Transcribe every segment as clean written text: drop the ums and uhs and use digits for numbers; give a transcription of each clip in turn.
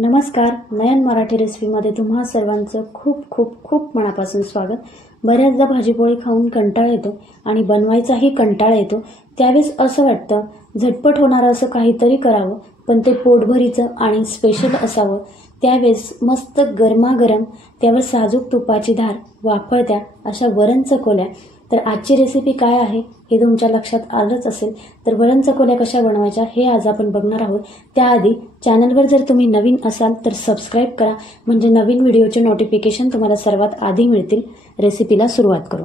नमस्कार, नयन मराठी रेसिपीमध्ये तुम्हा सर्वांचं खूप खूप खूप मनापासून स्वागत. बऱ्याचदा भाजीपोळी खाऊन कंटाळा येतो आणि बनवायचाही कंटाळा येतो. त्यावेळेस असं वाटतं झटपट होणारं असं काहीतरी करावं, पण ते पोटभरीचं आणि स्पेशल असावं. त्यावेळेस मस्त गरमागरम, त्यावर साजूक तुपाची धार वाफळत्या अशा वरण चकोल्या. तर आजची रेसिपी काय आहे हे तुमच्या लक्षात आलंच असेल. तर वरण चकोल्या कशा बनवायच्या हे आज आपण बघणार आहोत. त्याआधी चॅनलवर जर तुम्ही नवीन असाल तर सबस्क्राईब करा, म्हणजे नवीन व्हिडिओचे नोटिफिकेशन तुम्हाला सर्वात आधी मिळतील. रेसिपीला सुरुवात करू.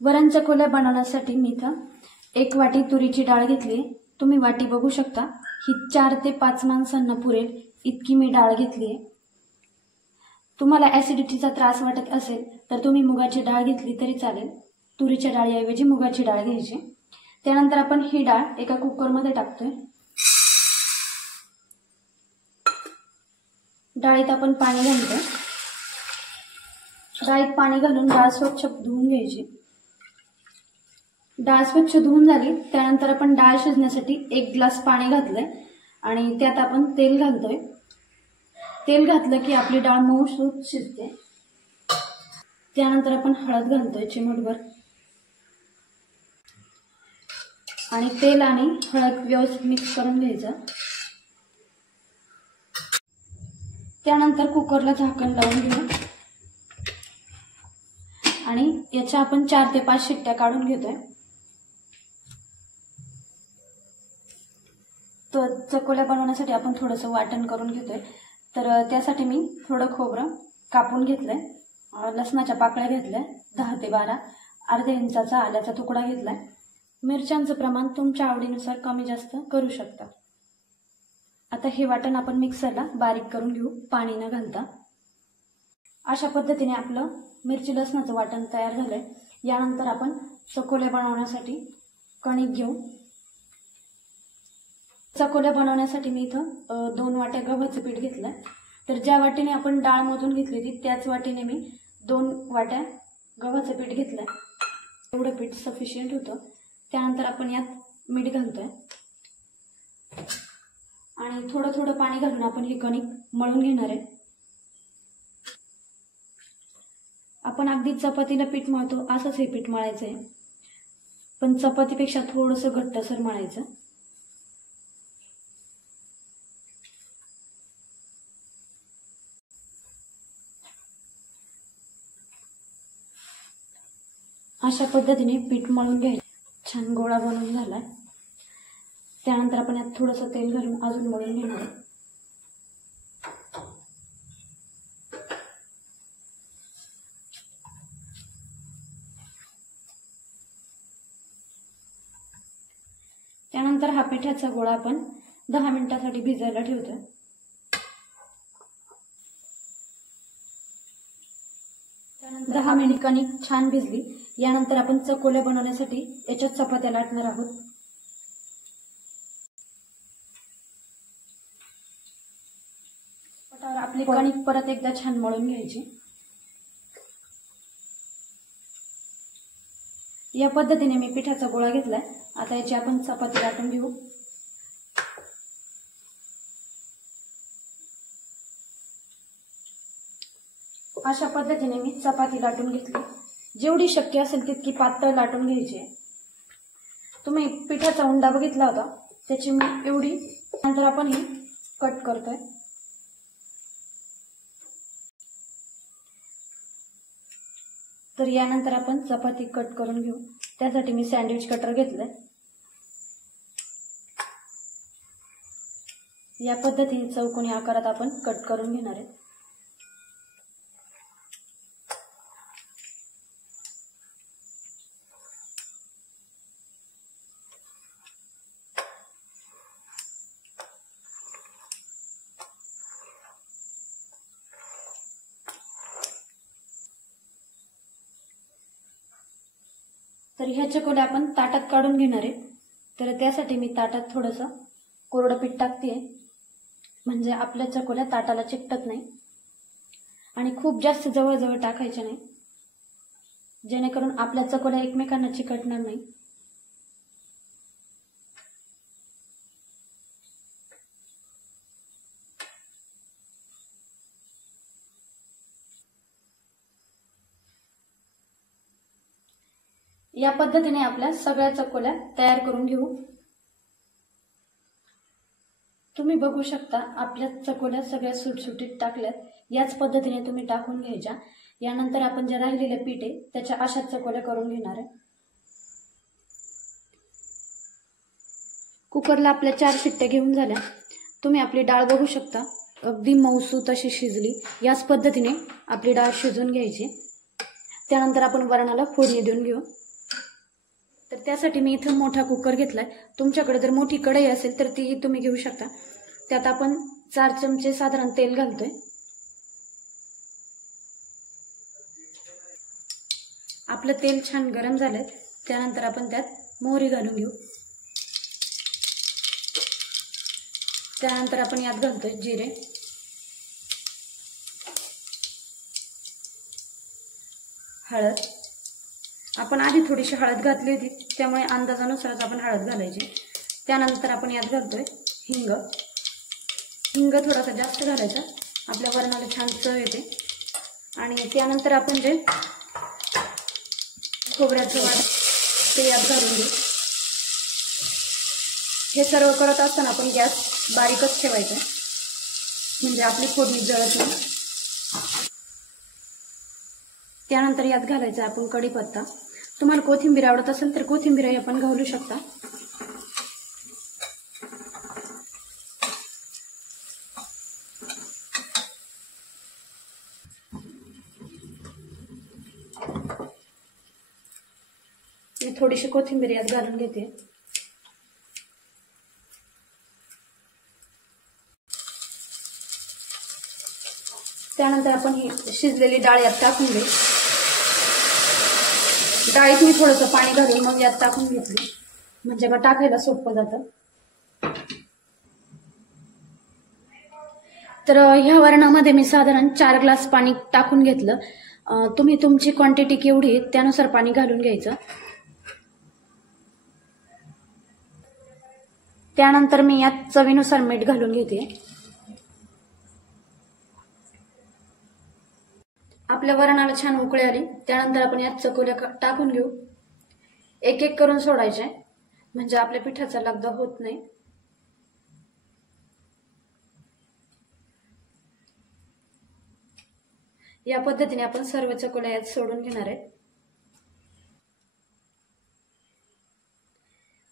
वरण चकोल्या बनवण्यासाठी मी इथं 1 वाटी तुरीची डाळ घेतली. तुम्ही वाटी बघू शकता. ही 4 ते 5 माणसांना पुरेल इतकी मी डाळ घेतली आहे. तुम्हाला ॲसिडिटीचा त्रास वाटत असेल तर तुम्ही मुगाची डाळ घेतली तरी चालेल. तुरीच्या डाळीऐवजी मुगाची डाळ घ्यायची. त्यानंतर आपण ही डाळ एका कुकरमध्ये टाकतोय. डाळीत आपण पाणी घालतोय. डाळीत पाणी घालून डाळ स्वच्छ धुवून घ्यायची. डाळ स्वच्छ धुवून झाली त्यानंतर आपण डाळ शिजण्यासाठी 1 ग्लास पाणी घातलंय आणि त्यात आपण तेल घालतोय. तेल घातलं की आपली डाळ मऊसूत शिजते. त्यानंतर आपण हळद घालतोय चिमूटभर आणि तेल आणि हळद व्यवस्थित मिक्स करून घ्यायचं. त्यानंतर कुकरला झाकण लावून घेऊ आणि याच्या आपण 4 ते 5 शिट्ट्या काढून घेतोय. तर चकोल्या बनवण्यासाठी आपण थोडंसं वाटण करून घेतोय. तर त्यासाठी मी थोडं खोबरं कापून घेतलंय, लसणाच्या पाकळ्या घेतल्या 10 ते 12, अर्ध्या इंचाचा आल्याचा तुकडा घेतलाय. मिरच्यांचं प्रमाण तुमच्या आवडीनुसार कमी जास्त करू शकता. आता हे वाटण आपण मिक्सरला बारीक करून घेऊ पाणी न घालता. अशा पद्धतीने आपलं मिरची लसणाचं वाटण तयार झालंय. यानंतर आपण चकोल्या बनवण्यासाठी कणिक घेऊ. चकोल्या बनवण्यासाठी मी इथं 2 वाट्या गव्हाचं पीठ घेतलंय. तर ज्या वाटीने आपण डाळ मोजून घेतली होती त्याच वाटीने मी 2 वाट्या गव्हाचं पीठ घेतलंय. एवढं पीठ सफिशियंट होतं. त्यानंतर आपण यात मीठ घालतोय आणि थोडं थोडं पाणी घालून आपण हे कणिक मळून घेणार आहे. आपण अगदी चपातीला पीठ मळतो असंच हे पीठ मळायचं आहे, पण चपातीपेक्षा थोडंसं घट्टसर मळायचं. अशा पद्धतीने पीठ मळून घ्यायचं. छान गोळा बनवून झालाय. त्यानंतर आपण यात थोडंसं तेल घालून अजून मळून घेणार आहे. त्यानंतर हा पिठाचा गोळा आपण 10 मिनिटांसाठी भिजायला ठेवतोय. त्यानंतर 10 मिनिट कणिक छान भिजली. यानंतर आपण चकोल्या बनवण्यासाठी याच्यात चपात्या लाटणार आहोत. आपली कणिक परत एकदा छान मळून घ्यायची. या पद्धतीने मी पिठाचा गोळा घेतलाय. आता याची आपण चपाती लाटून घेऊ. अशा पद्धतीने मी चपाती लाटून घेतली. जेवढी शक्य असेल तितकी पातळ लाटून घ्यायची. तुम्ही पिठाचा उंडा बघितला होता त्याची मी एवढी. नंतर आपण ही कट करतोय. तर यानंतर आपण चपाती कट करून घेऊ. त्यासाठी मी सँडविच कटर घेतलंय. या पद्धतीने चौकोनी आकारात आपण कट करून घेणार आहे. तर ह्या चकोल्या आपण ताटात काढून घेणार आहे. तर त्यासाठी मी ताटात थोडंसं कोरडं पीठ टाकतेय, म्हणजे आपल्या चकोल्या ताटाला चिकटत नाही. आणि खूप जास्त जवळ टाकायच्या नाही, जेणेकरून आपल्या चकोल्या एकमेकांना चिकटणार नाही. या पद्धतीने आपल्या सगळ्या चकोल्या तयार करून घेऊ। तुम्ही बघू शकता आपल्या चकोल्या सगळ्या सुटसुटीत टाकल्यात। याच पद्धतीने तुम्ही टाकून घ्यायच्या। यानंतर आपण जे राहिलेले पीठ आहे त्याच्या अशाच चकोल्या करून घेणार आहे। कुकरला आपल्या 4 शिट्ट्या घेऊन झाल्या। तुम्ही आपली डाळ बघू शकता अगदी मऊसूत अशी शिजली। याच पद्धतीने आपली डाळ शिजून घ्यायची। त्यानंतर आपण वरणाला फोडणी देऊन घेऊ। तर त्यासाठी मी इथे मोठा कुकर घेतलाय। तुमच्याकडे जर मोठी कढई असेल तर ती तुम्ही घेऊ शकता। त्यात आपण 4 चमचे साधारण तेल घालतोय। आपलं तेल छान गरम झालंय। त्यानंतर आपण त्यात मोहरी घालून घेऊ। त्यानंतर आपण यात घालतोय जिरे, हळद। आपण आधी थोडीशी हळद घातली होती त्यामुळे अंदाजानुसारच आपण हळद घालायची। त्यानंतर आपण यात घालतोय हिंग। हिंग थोडासा जास्त घालायचा, आपल्या वरणाला छान चव येते। आणि त्यानंतर आपण जे खोबऱ्याचं वाटण ते यात घालून घेऊ। हे सर्व करत असताना आपण गॅस बारीकच ठेवायचा म्हणजे आपली फोडणी जळत नाही। त्यानंतर यात घालायचा आपण कढीपत्ता। तुम्हाला कोथिंबीर आवडत असेल तर कोथिंबीरही आपण घालू शकता। मी थोडीशी कोथिंबीर यात घालून घेते। त्यानंतर आपण ही शिजलेली डाळ यात टाकून घेऊ। डाळीत मी थोडंसं पाणी घालून मग यात टाकून घेतली म्हणजे मग टाकायला सोपं जातं। तर ह्या वरणामध्ये मी साधारण 4 ग्लास पाणी टाकून घेतलं। तुम्ही तुमची क्वांटिटी केवढी आहे त्यानुसार पाणी घालून घ्यायचं। त्यानंतर मी यात चवीनुसार मीठ घालून घेते। आपल्या वरणाला छान उकळी आली। त्यानंतर आपण यात चकोल्या टाकून घेऊ। एक एक करून सोडायचे म्हणजे आपल्या पिठाचा लगदा होत नाही। या पद्धतीने आपण सर्व चकोल्या यात सोडून घेणार आहे।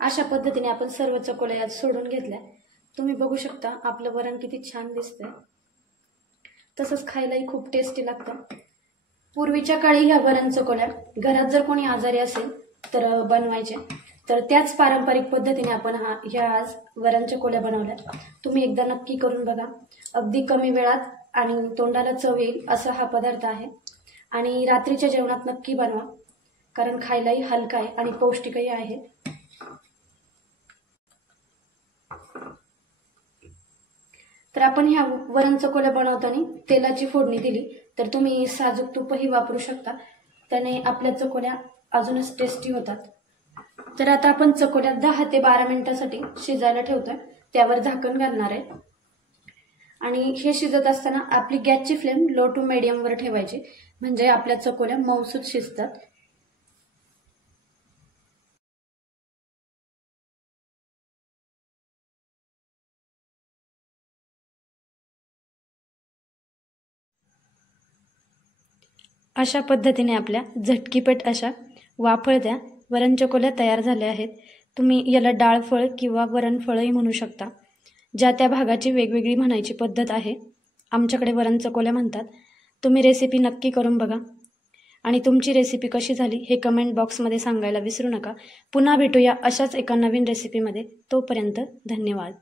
अशा पद्धतीने आपण सर्व चकोल्या यात सोडून घेतल्या। तुम्ही बघू शकता आपलं वरण किती छान दिसतंय। तसंच खायलाही खूप टेस्टी लागतं। पूर्वीच्या काळी ह्या वरण चकोल्या घरात जर कोणी आजारी असेल तर बनवायचे। तर त्याच पारंपरिक पद्धतीने आपण ह्या आज वरण चकोल्या बनवल्या। तुम्ही एकदा नक्की करून बघा। अगदी कमी वेळात आणि तोंडाला चव येईल असा हा पदार्थ आहे। आणि रात्रीच्या जेवणात नक्की बनवा कारण खायलाही हलका आहे आणि पौष्टिकही आहे। तर आपण ह्या वरण चकोल्या बनवताना तेलाची फोडणी दिली तर तुम्ही साजूक तूपही वापरू शकता। त्याने आपल्या चकोल्या अजूनच टेस्टी होतात। तर आता आपण चकोल्या 10 ते 12 मिनिटांसाठी शिजायला ठेवतोय। त्यावर झाकण घालणार आहे आणि हे शिजत असताना आपली गॅसची फ्लेम लो टू मीडियम वर ठेवायची म्हणजे आपल्या चकोल्या मऊसूत शिजतात। अशा पद्धतीने आपल्या झटकीपट अशा वाफळत्या वरण चकोल्या तयार झाल्या आहेत। तुम्ही याला डाळफळ किंवा वरणफळही म्हणू शकता। ज्या त्या भागाची वेगवेगळी म्हणायची पद्धत आहे। आमच्याकडे वरण चकोल्या म्हणतात। तुम्ही रेसिपी नक्की करून बघा आणि तुमची रेसिपी कशी झाली हे कमेंट बॉक्समध्ये सांगायला विसरू नका। पुन्हा भेटूया अशाच एका नवीन रेसिपीमध्ये। तोपर्यंत धन्यवाद।